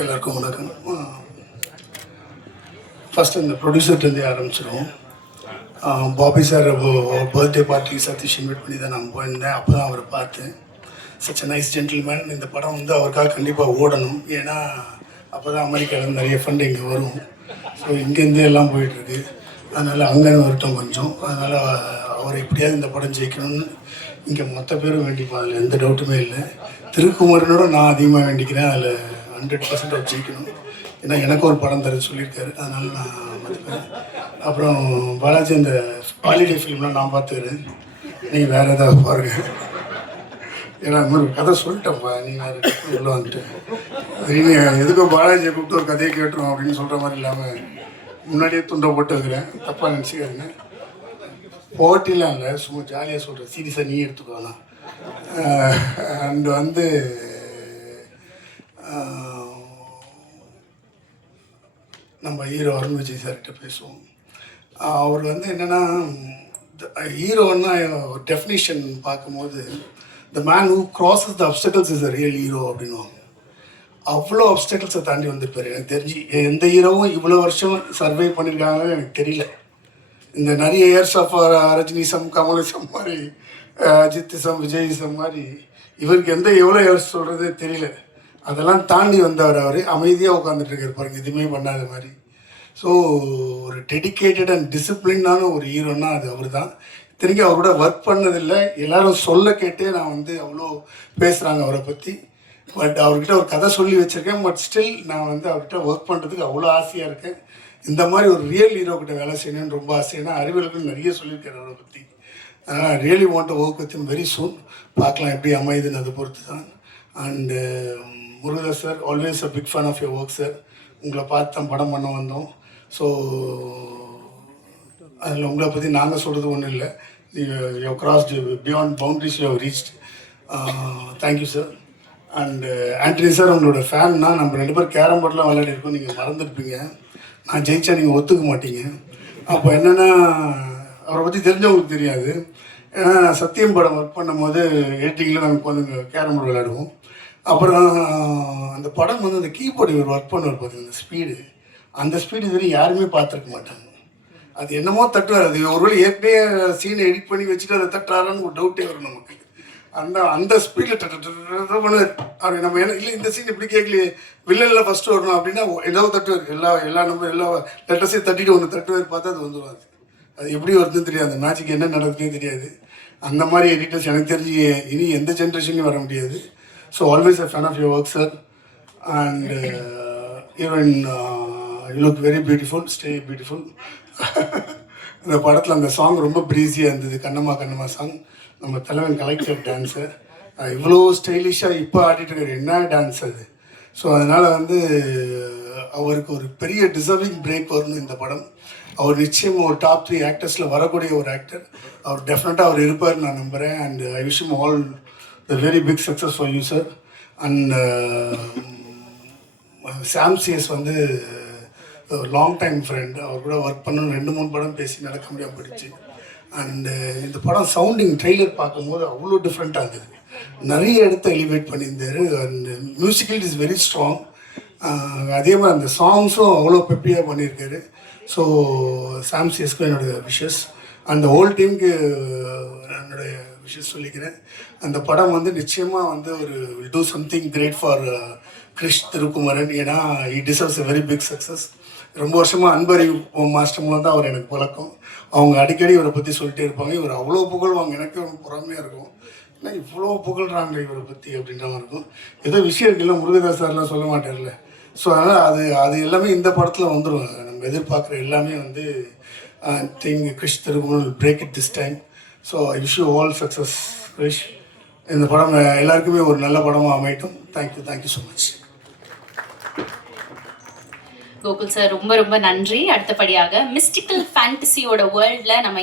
எல்லாருக்கும் வணக்கம். ஃபஸ்ட்டு இந்த ப்ரொடியூசர்லேருந்தே ஆரம்பிச்சிடுவோம். Bobby sir birthday party Sathish invite பண்ணி தான் நான் போயிருந்தேன். அப்போ தான் அவரை பார்த்தேன். Such a nice gentleman. இந்த படம் வந்து அவருக்காக கண்டிப்பாக ஓடணும். ஏன்னா அப்போ தான் அமெரிக்காவில் நிறைய ஃபண்டு இங்கே வரும். ஸோ இங்கேருந்து எல்லாம் போயிட்டுருக்கு. அதனால் அங்கே வரட்டும் கொஞ்சம். அதனால் அவர் எப்படியாவது இந்த படம் ஜெயிக்கணும்னு இங்கே மொத்த பேரும் வேண்டிப்போம். அதில் எந்த டவுட்டுமே இல்லை. திருக்குமரனோட நான் அதிகமாக வேண்டிக்கிறேன். அதில் 100% ஜெயிக்கணும். ஏன்னா எனக்கு ஒரு படம் தர சொல்லியிருக்காரு. அதனால் நான் மதிப்பேன். அப்புறம் பாலாஜி அந்த ஹாலிடே ஃபிலிம்லாம் நான் பார்த்துக்கிறேன். நீங்கள் வேறு ஏதாவது பாருங்கள். ஏன்னா இந்த மாதிரி கதை சொல்லிட்டேன்ப்பா, நீங்கள் வேறு உள்ள வந்துட்டு நீங்கள் எதுக்கும் பாலாஜியை கூப்பிட்டு ஒரு கதையை கேட்டுரும் அப்படின்னு சொல்கிற மாதிரி இல்லாமல் முன்னாடியே துண்டை போட்டு வைக்கிறேன். தப்பாக நினச்சிக்காருங்க. போட்டிலாம் இல்லை, சும்மா ஜாலியாக சொல்கிறேன். சீரியஸாக நீ எடுத்துக்கோலாம். அண்ட் வந்து நம்ம ஹீரோ அருண் விஜய் சார்கிட்ட பேசுவோம். அவர் வந்து என்னென்னா, ஹீரோன்னா டெஃபினிஷன் பார்க்கும்போது the man who crosses the obstacles is a real hero அப்படின்வாங்க. அவ்வளோ அப்டக்கிள்ஸை தாண்டி வந்திருப்பார். எனக்கு தெரிஞ்சு எந்த ஹீரோவும் இவ்வளோ வருஷம் சர்வை பண்ணியிருக்காங்கன்னு எனக்கு தெரியல. இந்த நிறைய இயர்ஸ் ஆஃப் ரஜினிசம், கமலிசம் மாதிரி, அஜித்திசம், விஜயிசம் மாதிரி இவருக்கு எவ்வளோ இயர்ஸ் சொல்கிறதே தெரியல. அதெல்லாம் தாண்டி வந்தவர். அவர் அமைதியாக உட்காந்துட்டு இருக்கார் பாருங்க, எதுவுமே பண்ணாத மாதிரி. ஸோ ஒரு டெடிக்கேட்டட் அண்ட் டிசிப்ளினான ஒரு ஹீரோன்னா அது அவர் தான். இத்தனைக்கு அவரோட ஒர்க் பண்ணதில்லை. எல்லோரும் சொல்ல கேட்டே நான் வந்து அவ்வளோ பேசுகிறாங்க அவரை பற்றி. பட் அவர்கிட்ட ஒரு கதை சொல்லி வச்சுருக்கேன். பட் ஸ்டில் நான் வந்து அவர்கிட்ட ஒர்க் பண்ணுறதுக்கு அவ்வளோ ஆசையாக இருக்கேன். இந்த மாதிரி ஒரு ரியல் ஹீரோ கிட்ட வேலை செய்யணும்னு ரொம்ப ஆசை. ஏன்னா அறிவியல்கள் நிறைய சொல்லியிருக்காரு அவரை பற்றி. அதனால் really want to work with very soon. பார்க்கலாம் எப்படி அமையுதுன்னு அதை பொறுத்து தான். And Murugadoss sir, always a big fan of your work sir. உங்களை பார்த்து தான் படம் பண்ண வந்தோம். ஸோ அதில் உங்களை பற்றி நாங்கள் சொல்கிறது ஒன்றும் இல்லை. You crossed beyond boundaries, you have reached. Thank you sir. And Antony sir, உங்களோட ஃபேன்னா நம்ம 2 பேர் கேரம் போர்டெலாம் விளையாடிருக்கோம். நீங்கள் மறந்துருப்பீங்க. நான் ஜெயிச்சா நீங்கள் ஒத்துக்க மாட்டீங்க. அப்போ என்னென்னா, அவரை பற்றி தெரிஞ்சவங்களுக்கு தெரியாது. ஏன்னா சத்தியம் படம் ஒர்க் பண்ணும்போது எடிட்டிங்கில் நாங்கள் உட்காந்து கேரம் போர்டு விளையாடுவோம். அப்புறம் அந்த படம் வந்து அந்த கீபோர்டு இவர் ஒர்க் பண்ணுவார் பார்த்தீங்க, அந்த ஸ்பீடு, அந்த ஸ்பீடு இதுவரை யாருமே பார்த்துருக்க மாட்டாங்க. அது என்னமோ தட்டுவார். அது ஒருவேளை ஏற்கனவே சீனை எடிட் பண்ணி வச்சுட்டு அதை தட்டுறாரான்னு ஒரு டவுட்டே வரும் நமக்கு. அந்த ஸ்பீடில் பண்ணுவார் அவர். நம்ம என்ன இல்லை, இந்த சீன் இப்படி கேட்கலையே, வில்லனில் ஃபஸ்ட்டு வரணும் அப்படின்னா ஏதோ தட்டுவார். எல்லா லெட்டர்ஸையும் தட்டிட்டு ஒன்று தட்டுவார். பார்த்தா அது வந்துடுவாங்க. அது எப்படி வருதுன்னு தெரியாது. அந்த மேட்சுக்கு என்ன நடக்குதுன்னு தெரியாது. அந்த மாதிரி எடிட்டர்ஸ் எனக்கு தெரிஞ்சு இனி எந்த ஜென்ரேஷன்லையும் வர முடியாது. So always a fan of your work sir. And even you look very beautiful, stay beautiful. இந்த படத்தில் அந்த சாங் ரொம்ப ப்ரீஸியாக இருந்தது. கண்ணம்மா கண்ணம்மா சாங். நம்ம தலைவன் கலெக்டர் டான்ஸர் இவ்வளோ ஸ்டைலிஷாக இப்போ ஆடிட்டுருக்காரு. என்ன டான்ஸ் அது! ஸோ அதனால் வந்து அவருக்கு ஒரு பெரிய டிசர்விங் பிரேக் வரணும் இந்த படம். அவர் நிச்சயம் ஒரு டாப் 3 ஆக்டர்ஸில் வரக்கூடிய ஒரு ஆக்டர். அவர் டெஃபினட்டாக அவர் இருப்பார் நான் நம்புகிறேன். And I wish him all the very big success for you sir. And Sam CS வந்து லாங் டைம் ஃப்ரெண்ட். அவர் கூட ஒர்க் பண்ணணும். 2-3 படம் பேசி நடக்க முடியாமல் போயிடுச்சு. அண்டு இந்த படம் சவுண்டிங் ட்ரெய்லர் பார்க்கும்போது அவ்வளோ டிஃப்ரெண்ட்டாக இருந்தது. நிறைய இடத்த எலிவேட் பண்ணியிருந்தார். And musical is very strong. அதே மாதிரி அந்த சாங்ஸும் அவ்வளோ பெப்பியாக பண்ணியிருக்காரு. ஸோ சாம் சிஎஸ்க்கு என்னுடைய விஷஸ். அந்த ஹோல் டீமுக்கு என்னுடைய விஷஸ் சொல்லிக்கிறேன். அந்த படம் வந்து நிச்சயமாக வந்து ஒரு will do something great for Krish Thirukumaran. ஏன்னா he deserves a very big success. ரொம்ப வருஷமாக அன்பரி மாஸ்டர் மூலம் தான் அவர் எனக்கு பழக்கம். அவங்க அடிக்கடி இவரை பற்றி சொல்லிட்டே இருப்பாங்க. இவர் அவ்வளோ புகழ்வாங்க. எனக்கு ரொம்ப பொறாமையாக இருக்கும். ஏன்னா இவ்வளோ புகழ்கிறாங்க இவரை பற்றி அப்படின்ற மாதிரி இருக்கும். ஏதோ விஷயம் இருக்குல்ல, முருகதாஸ் சார்லாம் சொல்ல மாட்டார்ல. ஸோ அதனால் அது எல்லாமே இந்த படத்தில் வந்துடும். நம்ம எதிர்பார்க்குற எல்லாமே வந்து think Krish Thirukumaran break it this time. So I wish you all success Krish. இந்த படம் எல்லாருக்குமே ஒரு நல்ல படமாக அமையட்டும். Thank you so much. Gokul sir, ரொம்ப ரொம்ப நன்றி. அடுத்தபடியாக மிஸ்டிக்கல் ஃபேண்டசியோட வேர்ல்டில் நம்ம